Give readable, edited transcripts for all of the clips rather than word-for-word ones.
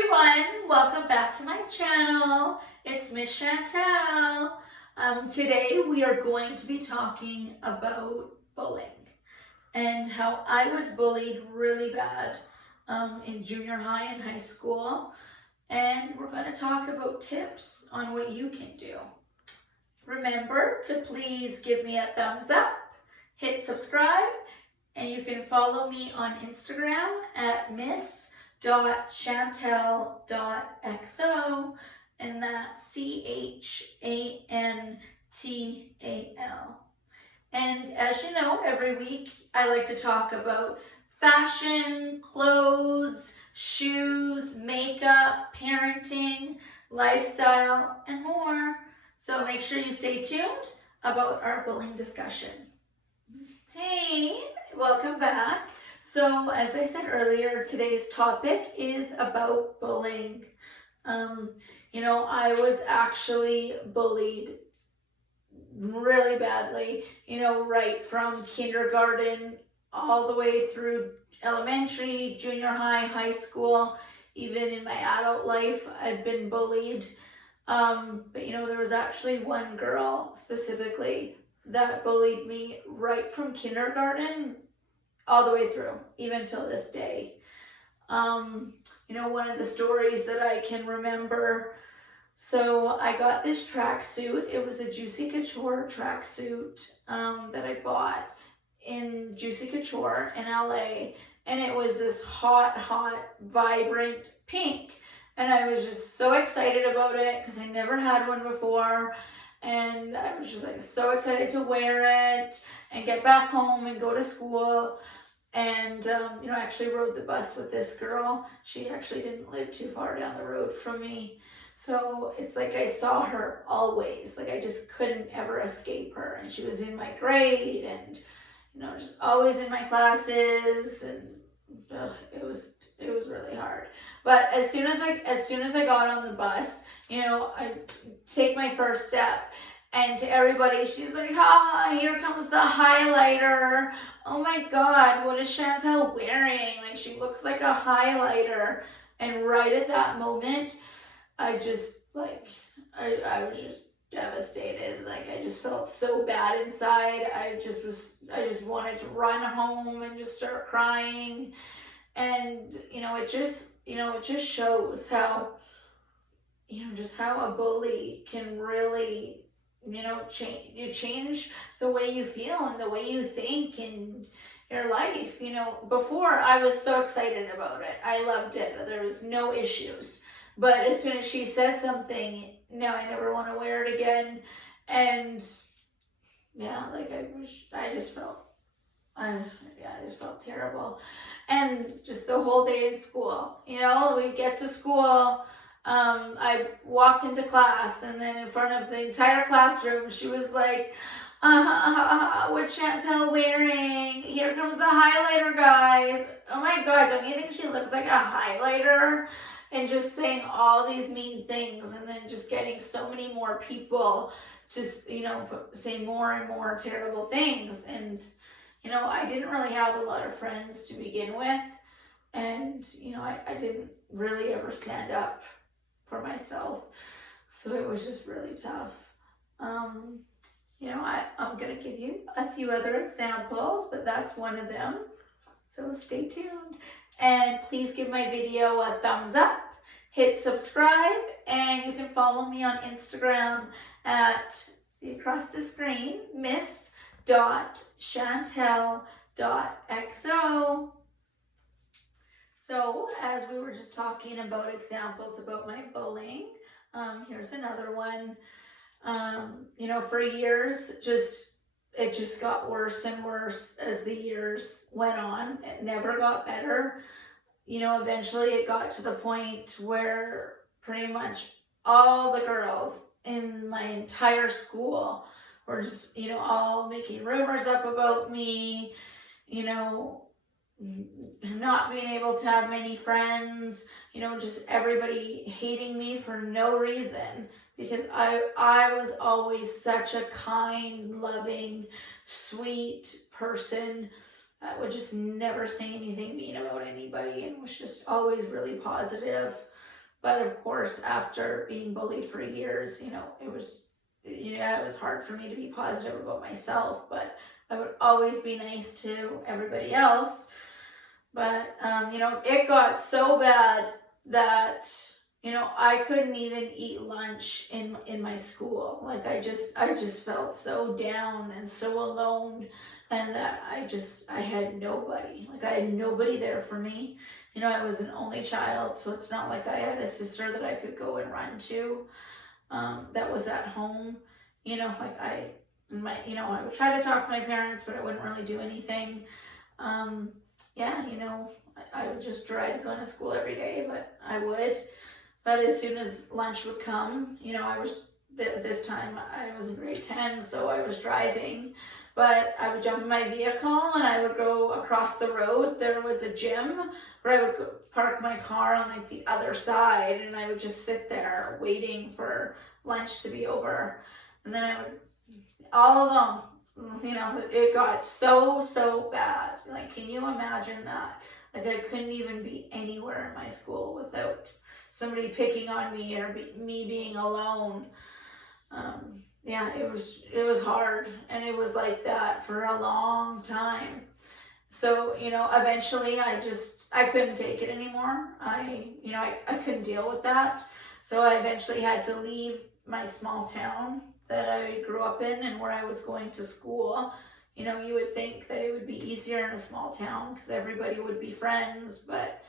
everyone, welcome back to my channel. It's Miss Chantal. Today we are going to be talking about bullying and how I was bullied really bad in junior high and high school. And we're going to talk about tips on what you can do. Remember to please give me a thumbs up, hit subscribe, and you can follow me on Instagram at miss.chantal.xo, and that's CHANTAL. And as you know, every week I like to talk about fashion, clothes, shoes, makeup, parenting, lifestyle, and more. So make sure you stay tuned about our bullying discussion. Hey, welcome back. So as I said earlier, today's topic is about bullying. I was actually bullied really badly, right from kindergarten all the way through elementary, junior high, high school, even in my adult life, I've been bullied. But there was actually one girl specifically that bullied me right from kindergarten all the way through, even till this day. One of the stories that I can remember, so I got this tracksuit. It was a Juicy Couture tracksuit that I bought in Juicy Couture in LA, and it was this hot, vibrant pink. And I was just so excited about it because I never had one before. And I was just so excited to wear it and get back home and go to school. And, I actually rode the bus with this girl. She actually didn't live too far down the road from me. So it's like I saw her always. I just couldn't ever escape her. And she was in my grade and, just always in my classes. And it was really hard. But as soon as I got on the bus, I take my first step, and to everybody, she's like, here comes the highlighter. Oh my God, what is Chantal wearing? She looks like a highlighter. And right at that moment, I just I was just devastated. I just felt so bad inside. I just wanted to run home and just start crying. And it just shows how just how a bully can really change the way you feel and the way you think in your life. Before, I was so excited about it. I loved it. There was no issues. But as soon as she says something, no, I never want to wear it again. And yeah, I just felt terrible. And just the whole day in school, we get to school, I walk into class, and then in front of the entire classroom, she was like, what's Chantal wearing? Here comes the highlighter, guys. Oh my God, don't you think she looks like a highlighter? And just saying all these mean things, and then just getting so many more people to, say more and more terrible things. And, I didn't really have a lot of friends to begin with. And, I didn't really ever stand up for myself. So it was just really tough. I'm going to give you a few other examples, but that's one of them. So stay tuned. And please give my video a thumbs up, hit subscribe, and you can follow me on Instagram at, see across the screen, miss.chantal.xo. So as we were just talking about examples about my bullying, here's another one. For years, it just got worse and worse as the years went on. It never got better. Eventually it got to the point where pretty much all the girls in my entire school were just, all making rumors up about me, not being able to have many friends, just everybody hating me for no reason, because I was always such a kind, loving, sweet person that would just never say anything mean about anybody and was just always really positive. But of course, after being bullied for years, it was, it was hard for me to be positive about myself, but I would always be nice to everybody else. But, it got so bad that, I couldn't even eat lunch in my school. Like, I just felt so down and so alone, and that I had nobody. Like, I had nobody there for me. I was an only child, so it's not like I had a sister that I could go and run to, that was at home. Like, I would try to talk to my parents, but I wouldn't really do anything. Yeah, I would just dread going to school every day, but I would. But as soon as lunch would come, this time I was in grade 10, so I was driving. But I would jump in my vehicle and I would go across the road. There was a gym where I would park my car on like the other side, and I would just sit there waiting for lunch to be over. And then I would, all alone, it got so bad. Like, can you imagine that? Like, I couldn't even be anywhere in my school without somebody picking on me or me being alone. Yeah, it was hard, and it was like that for a long time. So, eventually I couldn't take it anymore. I couldn't deal with that. So I eventually had to leave my small town that I grew up in and where I was going to school. You would think that it would be easier in a small town because everybody would be friends, but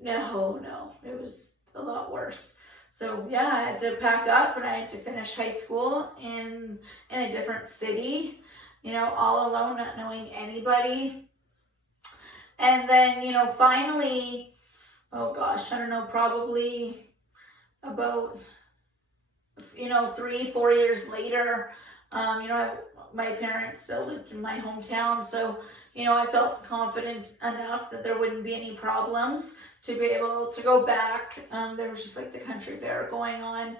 no, it was a lot worse. So yeah, I had to pack up and I had to finish high school in a different city, all alone, not knowing anybody. And then, finally, oh gosh, I don't know, probably about, 3-4 years later, my parents still lived in my hometown. So, I felt confident enough that there wouldn't be any problems to be able to go back. There was just like the country fair going on.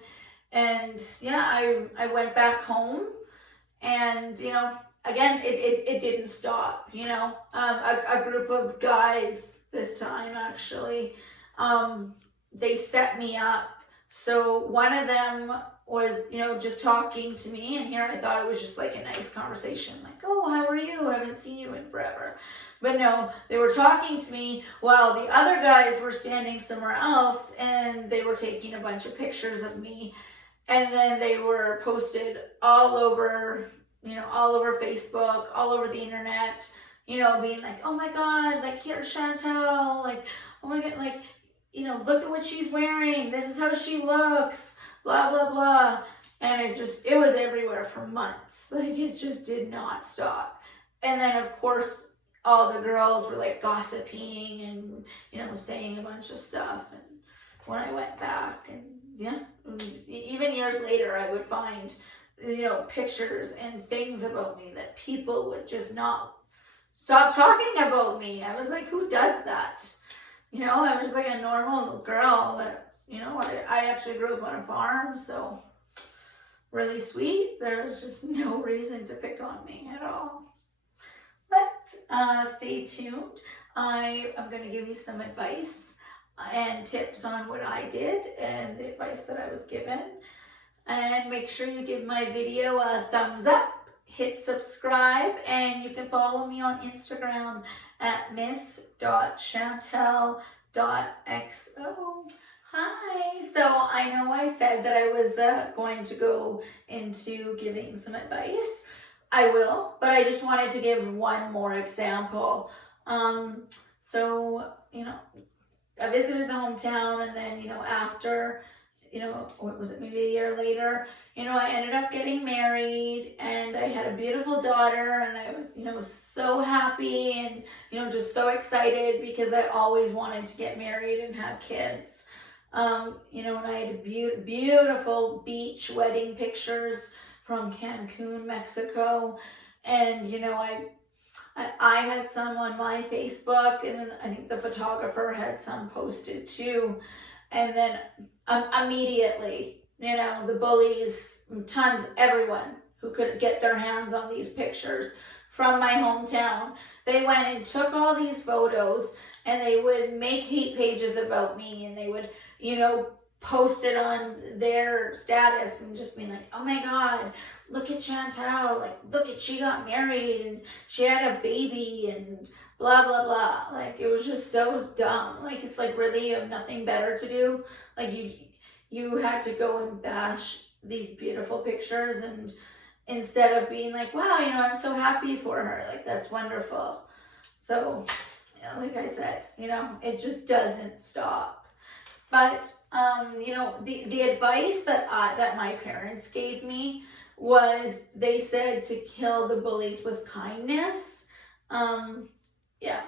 And yeah, I went back home, and, again, it didn't stop, a group of guys this time, actually, they set me up. So one of them was, just talking to me, and here I thought it was just like a nice conversation, like, oh, how are you? I haven't seen you in forever. But no, they were talking to me while the other guys were standing somewhere else, and they were taking a bunch of pictures of me, and then they were posted all over Facebook, all over the internet, being like, oh my God, like, here's Chantel, like, oh my God, like, look at what she's wearing, this is how she looks, blah, blah, blah. And it was everywhere for months. Like, it just did not stop. And then, of course, all the girls were like gossiping and, saying a bunch of stuff. And when I went back, and yeah, even years later, I would find, pictures and things about me that people would just not stop talking about me. I was like, who does that? I was just like a normal girl that, I actually grew up on a farm, so really sweet. There was just no reason to pick on me at all. But stay tuned. I am going to give you some advice and tips on what I did and the advice that I was given. And make sure you give my video a thumbs up, hit subscribe, and you can follow me on Instagram at miss.chantel.xo. Hi. So I know I said that I was going to go into giving some advice. I will, but I just wanted to give one more example. So, I visited the hometown, and then, after, what was it, maybe a year later, I ended up getting married, and I had a beautiful daughter, and I was, so happy and, just so excited because I always wanted to get married and have kids. And I had beautiful beach wedding pictures from Cancun, Mexico. And, I had some on my Facebook, and then I think the photographer had some posted too. And then immediately, the bullies, tons, everyone who could get their hands on these pictures from my hometown, they went and took all these photos, and they would make hate pages about me, and they would, post it on their status and just being like, oh my God, look at Chantal, like, look at, she got married and she had a baby and blah, blah, blah. Like, it was just so dumb. Like, it's like, really, you have nothing better to do. Like, you had to go and bash these beautiful pictures, and instead of being like, wow, I'm so happy for her. Like, that's wonderful. So, like I said, it just doesn't stop. But, the advice that my parents gave me was, they said to kill the bullies with kindness. Yeah,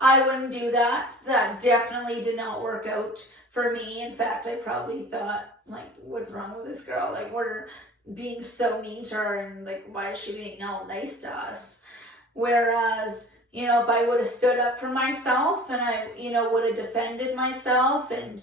I wouldn't do that. That definitely did not work out for me. In fact, I probably thought, like, what's wrong with this girl? Like, we're being so mean to her, and like, why is she being all nice to us? Whereas, if I would have stood up for myself, and I, would have defended myself, and,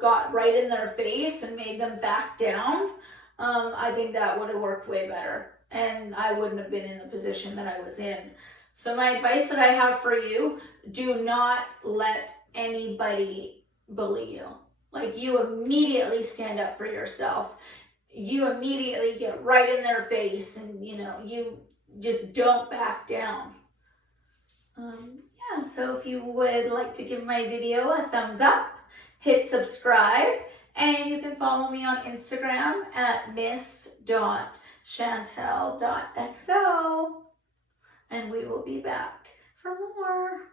got right in their face and made them back down, I think that would have worked way better. And I wouldn't have been in the position that I was in. So my advice that I have for you, do not let anybody bully you. Like, you immediately stand up for yourself. You immediately get right in their face, and, you just don't back down. Yeah, so if you would like to give my video a thumbs up, hit subscribe, and you can follow me on Instagram at miss.chantal.xo, and we will be back for more.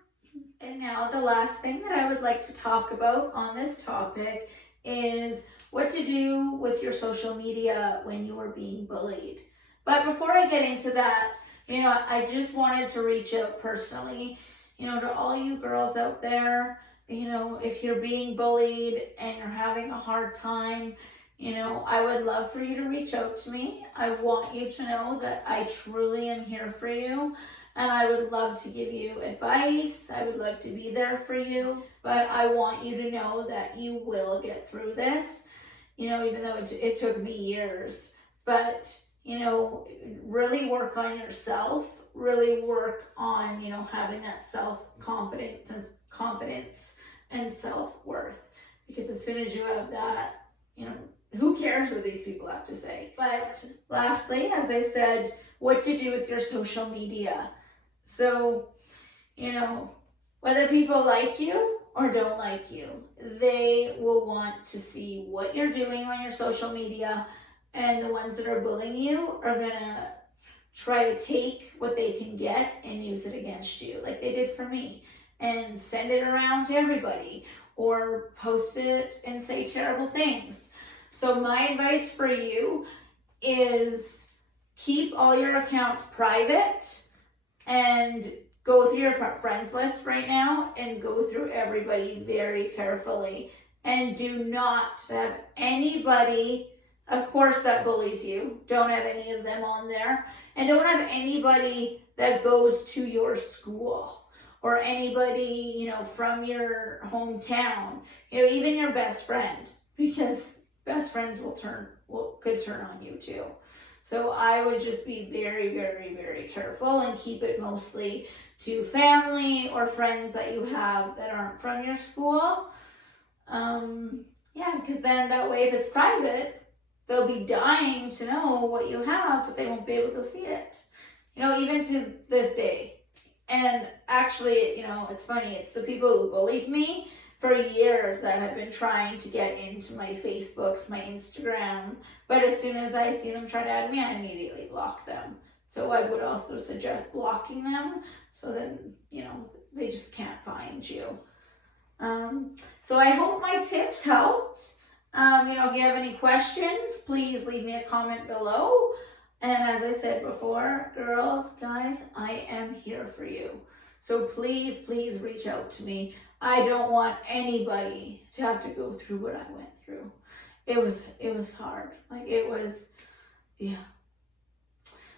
And now the last thing that I would like to talk about on this topic is what to do with your social media when you are being bullied. But before I get into that, I just wanted to reach out personally, to all you girls out there. If you're being bullied and you're having a hard time, I would love for you to reach out to me. I want you to know that I truly am here for you, and I would love to give you advice. I would love to be there for you, but I want you to know that you will get through this, even though it took me years. But, really work on yourself, really work on, having that confidence and self-worth. Because as soon as you have that, who cares what these people have to say? But lastly, as I said, what to do with your social media. So, whether people like you or don't like you, they will want to see what you're doing on your social media, and the ones that are bullying you are gonna try to take what they can get and use it against you, like they did for me, and send it around to everybody, or post it and say terrible things. So my advice for you is keep all your accounts private, and go through your friends list right now and go through everybody very carefully, and do not have anybody, of course, that bullies you. Don't have any of them on there, and don't have anybody that goes to your school, or anybody, from your hometown, even your best friend, because best friends could turn on you too. So I would just be very, very, very careful, and keep it mostly to family or friends that you have that aren't from your school. Yeah, because then that way, if it's private, they'll be dying to know what you have, but they won't be able to see it. Even to this day. And actually, it's funny, it's the people who bullied me for years that have been trying to get into my Facebooks, my Instagram, but as soon as I see them try to add me, I immediately block them. So I would also suggest blocking them, so then, they just can't find you. So I hope my tips helped. If you have any questions, please leave me a comment below. And as I said before, girls, guys, I am here for you. So please, please reach out to me. I don't want anybody to have to go through what I went through. It was hard. Like, it was, yeah.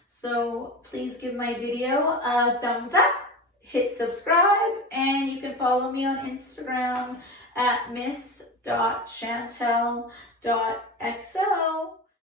So please give my video a thumbs up, hit subscribe, and you can follow me on Instagram at miss.chantal.xo.